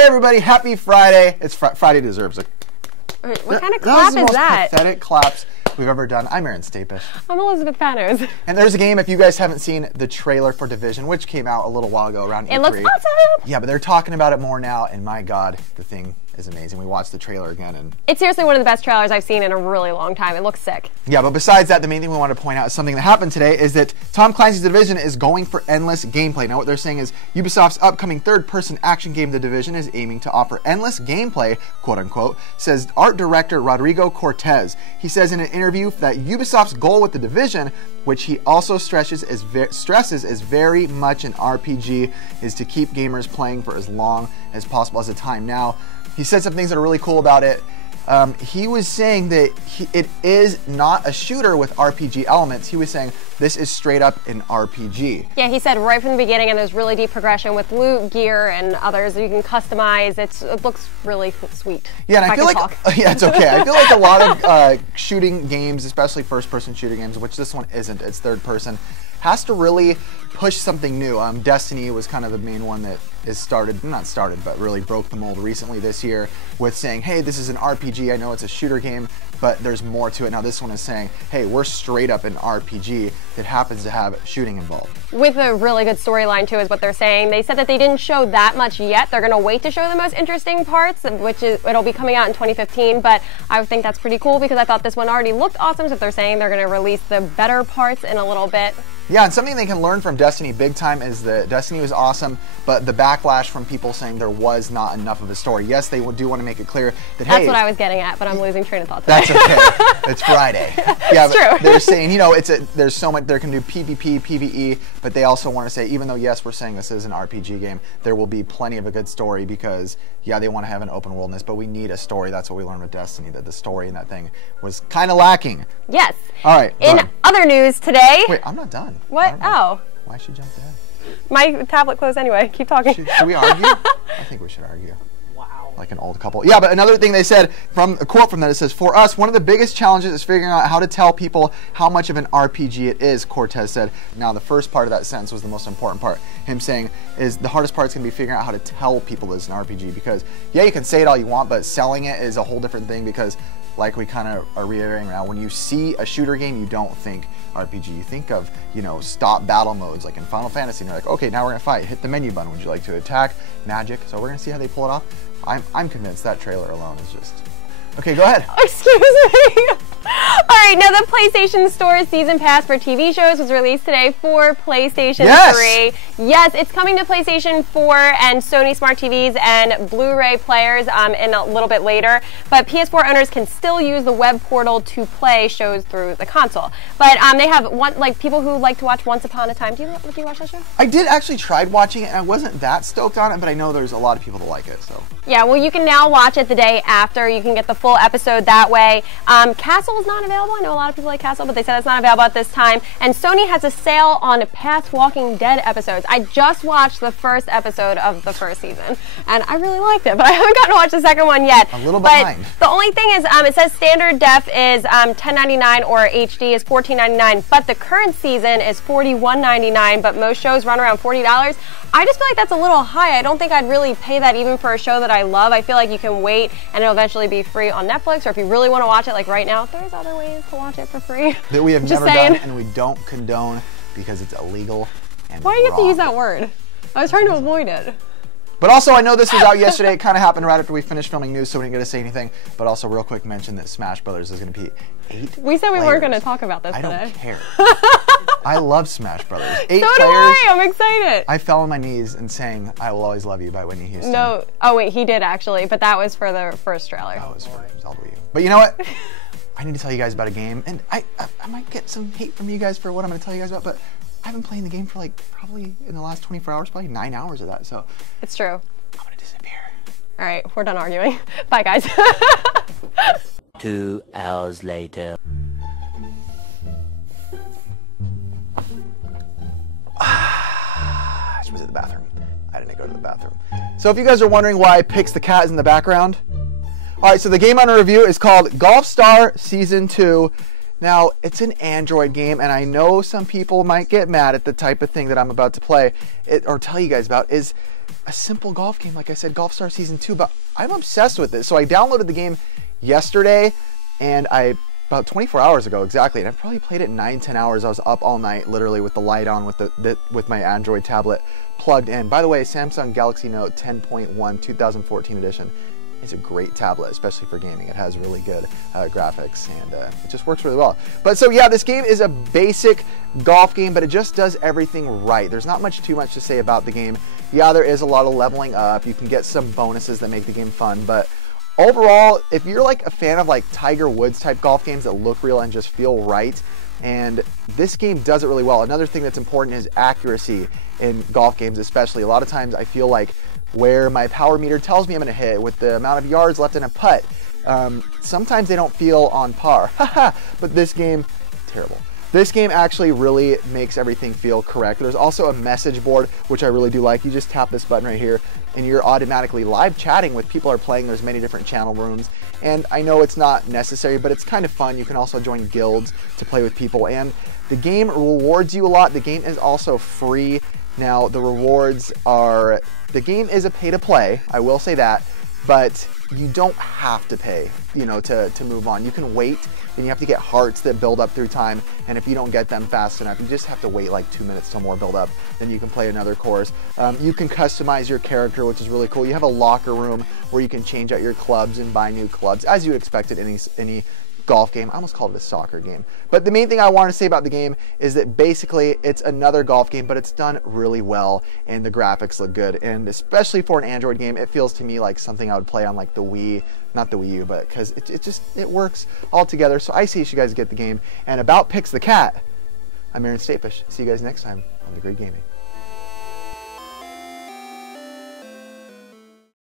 Hey everybody, happy Friday. It's Friday deserves it. Wait, what kind of clap is that? Pathetic claps we've ever done. I'm Aaron Stapish. I'm Elizabeth Panos. And there's a game, if you guys haven't seen the trailer for Division, which came out a little while ago around E3. It looks awesome! Yeah, but they're talking about it more now, and my God, the thing is amazing. We watched the trailer again, and it's seriously one of the best trailers I've seen in a really long time. It looks sick. Yeah, but besides that, the main thing we want to point out is something that happened today is that Tom Clancy's Division is going for endless gameplay. Now, what they're saying is Ubisoft's upcoming third-person action game, The Division, is aiming to offer endless gameplay, quote-unquote, says art director Rodrigo Cortez. He says in an interview that Ubisoft's goal with The Division, which he also stresses is very much an RPG, is to keep gamers playing for as long as possible as a time. Now, he said some things that are really cool about it. He was saying that it is not a shooter with RPG elements. He was saying this is straight up an RPG. Yeah, he said right from the beginning, and there's really deep progression with loot, gear, and others that you can customize. It looks really sweet. Yeah, and I feel like yeah, it's okay. I feel like a lot of shooting games, especially first-person shooting games, which this one isn't, it's third-person, has to really push something new. Destiny was kind of the main one that but really broke the mold recently this year with saying, hey, this is an RPG. I know it's a shooter game, but there's more to it. Now this one is saying, hey, we're straight up an RPG that happens to have shooting involved. With a really good storyline too is what they're saying. They said that they didn't show that much yet. They're going to wait to show the most interesting parts, which is, it'll be coming out in 2015, but I think that's pretty cool because I thought this one already looked awesome, so if they're saying they're going to release the better parts in a little bit. Yeah, and something they can learn from Destiny big time is that Destiny was awesome, but the backlash from people saying there was not enough of a story. Yes, they do want to make it clear that, hey... That's what I was getting at, but I'm losing train of thought today. That's okay. It's Friday. Yeah, it's true. They're saying, you know, there's so much, there can do PvP, PvE, but they also want to say, even though, yes, we're saying this is an RPG game, there will be plenty of a good story because, yeah, they want to have an open worldness, but we need a story. That's what we learned with Destiny, that the story in that thing was kind of lacking. Yes. All right. In other news today... Wait, I'm not done. What? Oh. Why should you jump in? My tablet closed anyway. Keep talking. Should we argue? I think we should argue. Wow. Like an old couple. Yeah, but another thing they said, from a quote from that, it says, for us, one of the biggest challenges is figuring out how to tell people how much of an RPG it is, Cortez said. Now, the first part of that sentence was the most important part. Him saying, is the hardest part is going to be figuring out how to tell people it's an RPG because, yeah, you can say it all you want, but selling it is a whole different thing because, like we kind of are reiterating now, when you see a shooter game, you don't think RPG. You think of, you know, stop battle modes like in Final Fantasy, and you're like, okay, now we're gonna fight. Hit the menu button. Would you like to attack? Magic. So we're gonna see how they pull it off. I'm convinced that trailer alone is just... Okay, go ahead. Excuse me. All right, now the PlayStation Store Season Pass for TV shows was released today for PlayStation 3. Yes, it's coming to PlayStation 4 and Sony Smart TVs and Blu-ray players in a little bit later. But PS4 owners can still use the web portal to play shows through the console. But they have people who like to watch Once Upon a Time. Do you watch that show? I did actually try watching it, and I wasn't that stoked on it, but I know there's a lot of people that like it. So yeah, well, you can now watch it the day after. You can get the full episode that way. Castle is not available. I know a lot of people like Castle, but they said it's not available at this time. And Sony has a sale on past Walking Dead episodes. I just watched the first episode of the first season, and I really liked it, but I haven't gotten to watch the second one yet. A little behind. The only thing is, it says standard def is $10.99 or HD is $14.99, but the current season is $41.99, but most shows run around $40. I just feel like that's a little high. I don't think I'd really pay that even for a show that I love. I feel like you can wait and it'll eventually be free on Netflix, or if you really want to watch it like right now, there's other ways to watch it for free. That we have never done and we don't condone because it's illegal and why do you have to use that word? I was trying to avoid it. But also, I know this was out yesterday. It kind of happened right after we finished filming news, so we didn't get to say anything. But also, real quick mention that Smash Brothers is going to be 8 We said we players. weren't going to talk about this today. I don't care. I love Smash Brothers. 8 so players. Do I. I'm excited. I fell on my knees and sang "I Will Always Love You" by Whitney Houston. No. Oh, wait, he did actually, but that was for the first trailer. Oh, it was for Zelda Wii U. But you know what? I need to tell you guys about a game, and I might get some hate from you guys for what I'm going to tell you guys about, but I've been playing the game for like probably in the last 24 hours, probably 9 hours of that, so. It's true. I'm going to disappear. All right, we're done arguing. Bye, guys. 2 hours later. I was at the bathroom. I didn't go to the bathroom. So if you guys are wondering why Pix the Cat is in the background, all right, so the game under review is called Golf Star Season 2. Now, it's an Android game, and I know some people might get mad at the type of thing that I'm about to play or tell you guys about is a simple golf game. Like I said, Golf Star Season 2, but I'm obsessed with it. So I downloaded the game yesterday, and about 24 hours ago exactly, and I probably played it 9-10 hours. I was up all night, literally with the light on, with my Android tablet plugged in. By the way, Samsung Galaxy Note 10.1 2014 edition is a great tablet, especially for gaming. It has really good graphics, and it just works really well. But so yeah, this game is a basic golf game, but it just does everything right. There's not too much to say about the game. Yeah, there is a lot of leveling up. You can get some bonuses that make the game fun, but overall, if you're like a fan of like Tiger Woods type golf games that look real and just feel right, and this game does it really well. Another thing that's important is accuracy in golf games, especially. A lot of times I feel like where my power meter tells me I'm going to hit with the amount of yards left in a putt, sometimes they don't feel on par. But this game, terrible. This game actually really makes everything feel correct. There's also a message board, which I really do like. You just tap this button right here, and you're automatically live chatting with people who are playing. There's many different channel rooms, and I know it's not necessary, but it's kind of fun. You can also join guilds to play with people, and the game rewards you a lot. The game is also free. Now, the rewards are, the game is a pay-to-play, I will say that, but you don't have to pay, you know, to move on. You can wait, and you have to get hearts that build up through time, and if you don't get them fast enough, you just have to wait like 2 minutes till more build up, then you can play another course. You can customize your character, which is really cool. You have a locker room where you can change out your clubs and buy new clubs, as you would expect at any golf game. I almost called it a soccer game. But the main thing I want to say about the game is that basically it's another golf game, but it's done really well, and the graphics look good. And especially for an Android game, it feels to me like something I would play on like the Wii, not the Wii U, but because it works all together. So I say you guys get the game. And about Pix the Cat, I'm Aaron Stapish. See you guys next time on TheGrid Gaming.